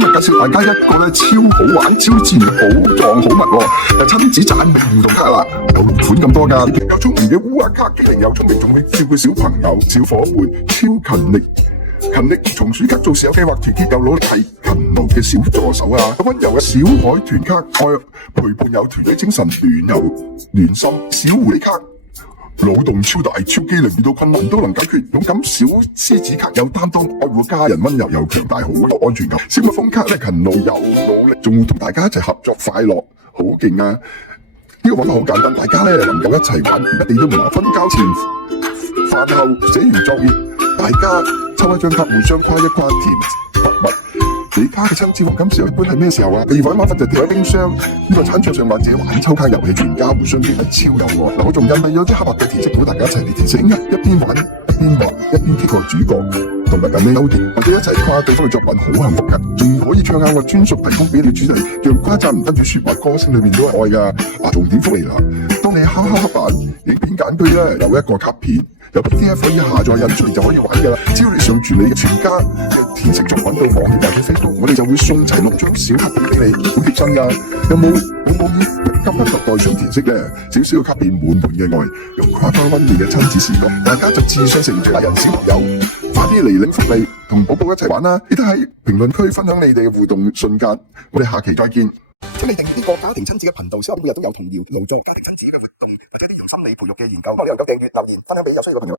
今日介紹大家一個咧超好玩、超自然、好壯好物喎，親子讚美互動卡啦，有6款咁多㗎，有聰明嘅烏鴉卡，機靈又聰明，仲會照顧小朋友、小伙伴，超勤力。勤力松鼠卡做事有計劃，團結又努力係勤勞嘅小助手啊！溫柔嘅小海豚卡，愛陪伴有團隊精神，暖又暖心。小狐狸卡，腦洞超大，超機靈，遇到困難都能解決。勇敢小獅子卡有擔當，愛護家人，溫柔又強大，好有安全感。小蜜蜂卡咧勤勞又努力，仲會同大家一齊合作快樂，好勁啊！呢個玩法好簡單，大家咧能夠一齊玩，一定都唔麻煩。瞓覺前、飯後寫完作業。大家抽一張卡，互相誇一誇，甜蜜蜜。你卡嘅親子黃金時候一般係咩時候啊？第二款玩法就掉喺冰箱呢個餐桌上，或者玩抽卡遊戲，全家互相傾係超有愛。嗱，我仲印係有啲黑白嘅填色簿，大家一齊嚟填色，一邊玩一邊畫，一邊傾個主角同埋緊啲優點，或者一齊誇對方嘅作品，好幸福㗎。仲可以唱下我專屬提供俾你主題，讓誇讚唔跟住説話，歌聲裏面都係愛㗎。嗱，重點福利啦！當你敲黑板影片揀區咧，有一個卡片。有 PDF 可以下載印出嚟就可以玩㗎啦！只要你上傳你嘅全家嘅填色作品到網頁或者 Facebook， 我哋就會送齊6張小卡片俾你，好貼心㗎！有冇意急不及待想填色咧？小小嘅卡片滿滿嘅愛，用誇張溫暖嘅親子時光，大家就自信成大人小朋友，快啲嚟領福利，同寶寶一齊玩啦！記得喺評論區分享你哋嘅互動瞬間，我哋下期再見。請你訂閱呢個家庭親子嘅頻道，所以每日都有童謠、勞作、家庭親子嘅活動，或者啲有心理培育嘅研究，希望你能夠訂閱、留言、分享俾有需要嘅朋友。